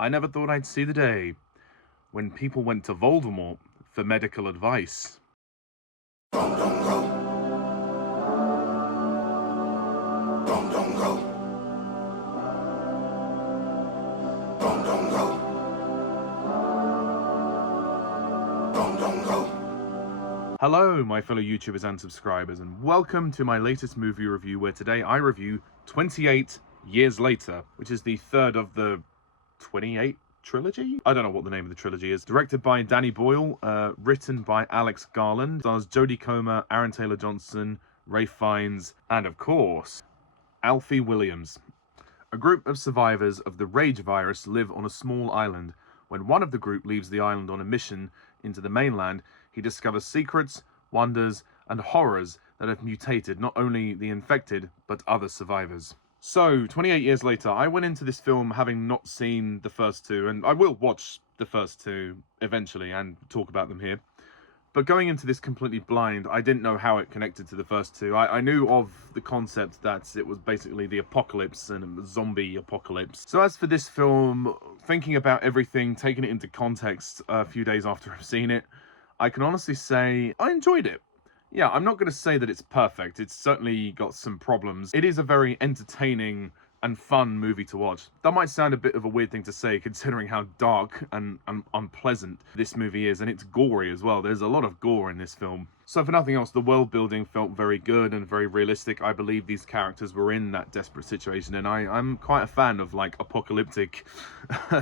I never thought I'd see the day when people went to Voldemort for medical advice. Hello, my fellow YouTubers and subscribers, and welcome to my latest movie review, where today I review 28 Years Later, which is the third of the 28 trilogy? I don't know what the name of the trilogy is. Directed by Danny Boyle, written by Alex Garland, stars Jodie Comer, Aaron Taylor-Johnson, Ray Fiennes, and of course, Alfie Williams. A group of survivors of the Rage virus live on a small island. When one of the group leaves the island on a mission into the mainland, he discovers secrets, wonders, and horrors that have mutated not only the infected, but other survivors. So, 28 years later, I went into this film having not seen the first two, and I will watch the first two eventually and talk about them here. But going into this completely blind, I didn't know how it connected to the first two. I knew of the concept that it was basically the apocalypse and a zombie apocalypse. So as for this film, thinking about everything, taking it into context a few days after I've seen it, I can honestly say I enjoyed it. Yeah, I'm not going to say that it's perfect. It's certainly got some problems. It is a very entertaining and fun movie to watch. That might sound a bit of a weird thing to say, considering how dark and unpleasant this movie is, and it's gory as well. There's a lot of gore in this film. So for nothing else, the world building felt very good and very realistic. I believe these characters were in that desperate situation, and I'm quite a fan of like apocalyptic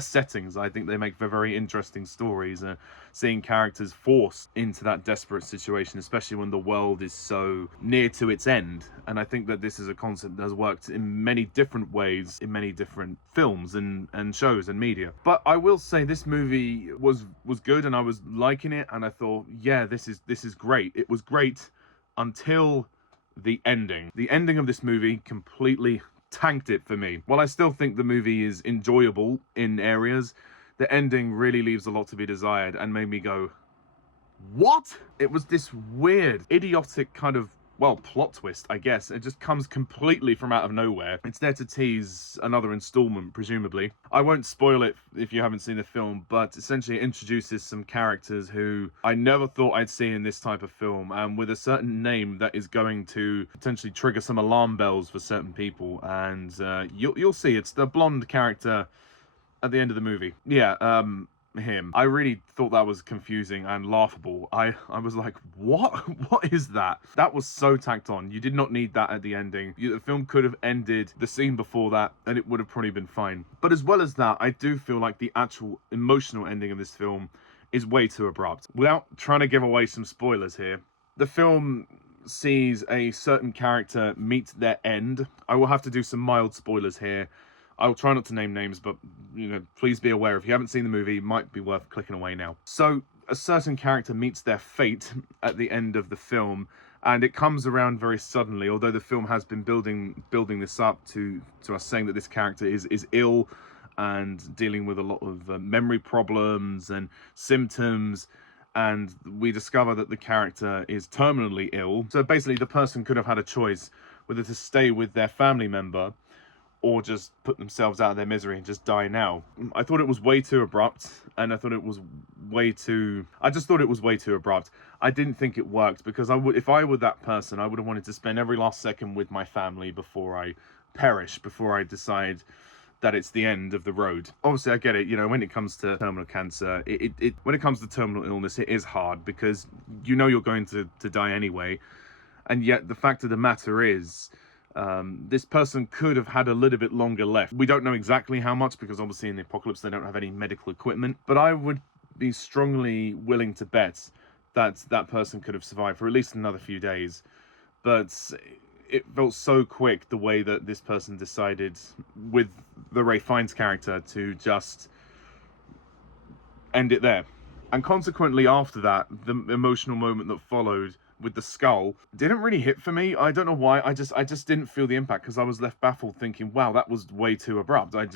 settings. I think they make for very interesting stories, seeing characters forced into that desperate situation, especially when the world is so near to its end. And I think that this is a concept that has worked in many different ways, in many different films and shows and media. But I will say this movie was good, and I was liking it, and I thought, yeah, this is great. It was great until the ending. The ending of this movie completely tanked it for me. While I still think the movie is enjoyable in areas, the ending really leaves a lot to be desired and made me go, what? It was this weird, idiotic kind of, well, plot twist, I guess. It just comes completely from out of nowhere. It's there to tease another installment, presumably. I won't spoil it if you haven't seen the film, but essentially it introduces some characters who I never thought I'd see in this type of film, and with a certain name that is going to potentially trigger some alarm bells for certain people. And you'll see, it's the blonde character at the end of the movie. Yeah, him. I really thought that was confusing and laughable. I was like, what? What is that? That was so tacked on. You did not need that at the ending. The film could have ended the scene before that, and it would have probably been fine. But as well as that, I do feel like the actual emotional ending of this film is way too abrupt. Without trying to give away some spoilers here, the film sees a certain character meet their end. I will have to do some mild spoilers here. I'll try not to name names, but, you know, please be aware, if you haven't seen the movie, it might be worth clicking away now. So, a certain character meets their fate at the end of the film, and it comes around very suddenly, although the film has been building this up to us saying that this character is ill and dealing with a lot of memory problems and symptoms, and we discover that the character is terminally ill. So basically, the person could have had a choice whether to stay with their family member or just put themselves out of their misery and just die now. I thought it was way too abrupt, and I thought it was way too... I just thought it was way too abrupt. I didn't think it worked, because if I were that person, I would have wanted to spend every last second with my family before I perish, before I decide that it's the end of the road. Obviously, I get it, you know, when it comes to terminal cancer, when it comes to terminal illness, it is hard, because you know you're going to die anyway, and yet the fact of the matter is, this person could have had a little bit longer left. We don't know exactly how much, because obviously in the apocalypse they don't have any medical equipment, but I would be strongly willing to bet that that person could have survived for at least another few days. But it felt so quick, the way that this person decided, with the Ray Fiennes character, to just end it there. And consequently, after that, the emotional moment that followed with the skull didn't really hit for me. I don't know why. I just didn't feel the impact, because I was left baffled, thinking, wow, that was way too abrupt. I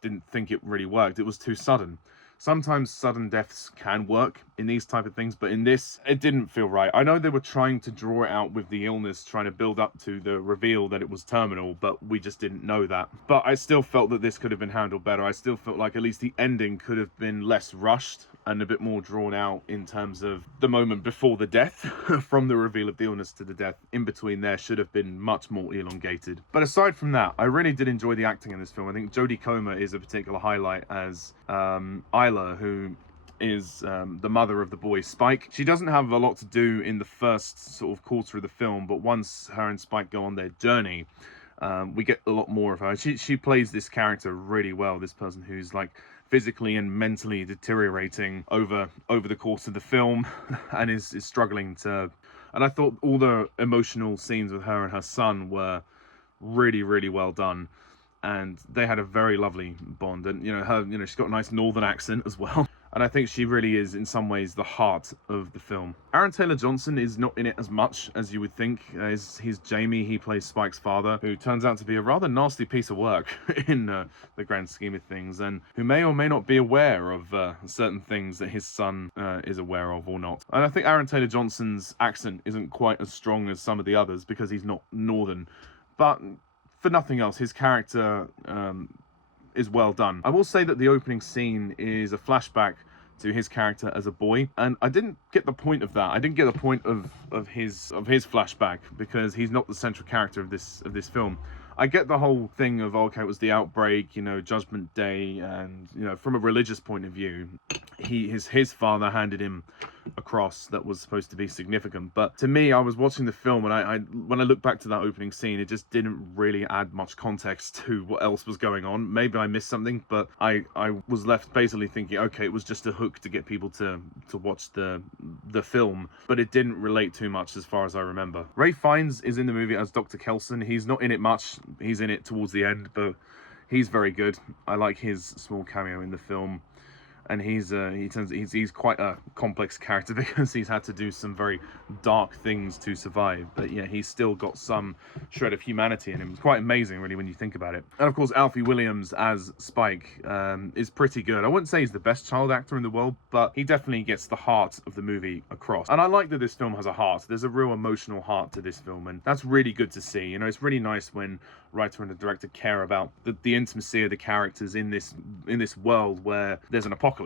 didn't think it really worked. It was too sudden. Sometimes sudden deaths can work in these type of things, but in this, it didn't feel right. I know they were trying to draw it out with the illness, trying to build up to the reveal that it was terminal, but we just didn't know that. But I still felt that this could have been handled better. I still felt like at least the ending could have been less rushed and a bit more drawn out in terms of the moment before the death. From the reveal of the illness to the death, in between there should have been much more elongated. But aside from that, I really did enjoy the acting in this film. I think Jodie is a particular highlight as Isla, who is the mother of the boy Spike. She doesn't have a lot to do in the first sort of quarter of the film, but once her and Spike go on their journey, we get a lot more of her. She plays this character really well, this person who's like physically and mentally deteriorating over the course of the film and is struggling to... And I thought all the emotional scenes with her and her son were really, really well done. And they had a very lovely bond. And, she's got a nice northern accent as well. And I think she really is, in some ways, the heart of the film. Aaron Taylor-Johnson is not in it as much as you would think. He's Jamie. He plays Spike's father, who turns out to be a rather nasty piece of work in the grand scheme of things, and who may or may not be aware of certain things that his son is aware of or not. And I think Aaron Taylor-Johnson's accent isn't quite as strong as some of the others because he's not northern. But for nothing else, his character is well done. I will say that the opening scene is a flashback to his character as a boy, and I didn't get the point of that. I didn't get the point of his flashback because he's not the central character of this film. I get the whole thing of, okay, it was the outbreak, Judgment Day, and from a religious point of view, his father handed him a cross that was supposed to be significant. But to me, I was watching the film, and when I look back to that opening scene, it just didn't really add much context to what else was going on. Maybe I missed something, but I was left basically thinking, okay, it was just a hook to get people to watch the film, but it didn't relate too much as far as I remember. Ray Fiennes is in the movie as Dr. Kelson. He's not in it much. He's in it towards the end, but he's very good. I like his small cameo in the film. And he's quite a complex character because he's had to do some very dark things to survive. But yeah, he's still got some shred of humanity in him. It's quite amazing, really, when you think about it. And of course, Alfie Williams as Spike is pretty good. I wouldn't say he's the best child actor in the world, but he definitely gets the heart of the movie across. And I like that this film has a heart. There's a real emotional heart to this film, and that's really good to see. It's really nice when writer and the director care about the intimacy of the characters in this world where there's an apocalypse.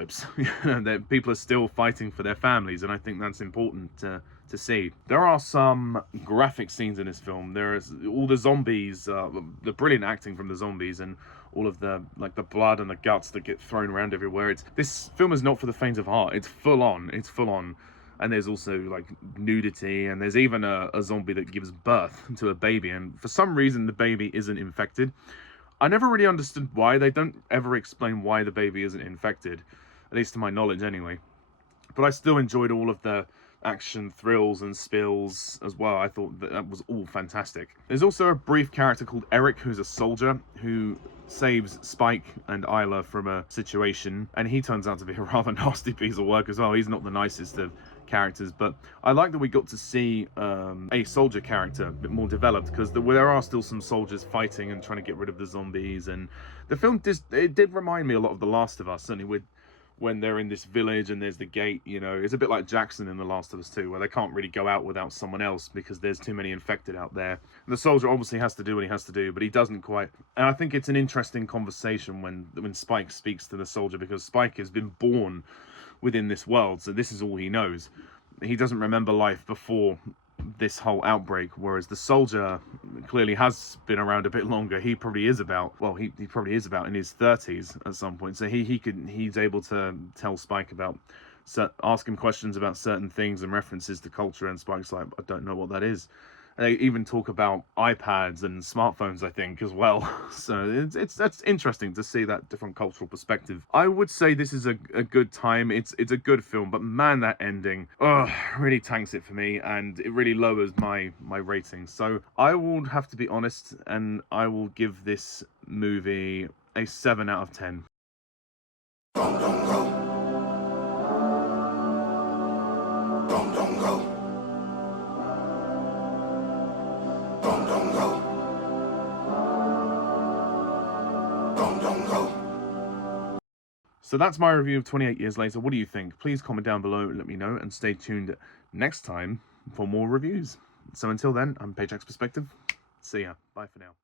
That people are still fighting for their families, and I think that's important to see. There are some graphic scenes in this film. There's all the zombies, the brilliant acting from the zombies, and all of the blood and the guts that get thrown around everywhere. This film is not for the faint of heart. It's full on. And there's also nudity, and there's even a zombie that gives birth to a baby, and for some reason the baby isn't infected. I never really understood why. They don't ever explain why the baby isn't infected, at least to my knowledge anyway. But I still enjoyed all of the action, thrills and spills as well. I thought that was all fantastic. There's also a brief character called Eric, who's a soldier who saves Spike and Isla from a situation, and he turns out to be a rather nasty piece of work as well. He's not the nicest of characters, but I like that we got to see a soldier character a bit more developed, because there are still some soldiers fighting and trying to get rid of the zombies, and the film did remind me a lot of The Last of Us, certainly when they're in this village and there's the gate. It's a bit like Jackson in The Last of Us 2, where they can't really go out without someone else because there's too many infected out there. The soldier obviously has to do what he has to do, but he doesn't quite. And I think it's an interesting conversation when Spike speaks to the soldier, because Spike has been born within this world, so this is all he knows. He doesn't remember life before this whole outbreak, whereas the soldier clearly has been around a bit longer. He probably is about, he probably is about in his 30s at some point, so he's able to tell Spike about, ask him questions about certain things and references to culture, and Spike's like, I don't know what that is. And they even talk about iPads and smartphones, I think, as well. So that's interesting to see that different cultural perspective. I would say this is a good time. It's a good film, but man, that ending really tanks it for me, and it really lowers my rating. So I will have to be honest, and I will give this movie a 7 out of 10. So that's my review of 28 Years Later. What do you think? Please comment down below, let me know, and stay tuned next time for more reviews. So until then, I'm Pajak's Perspective. See ya. Bye for now.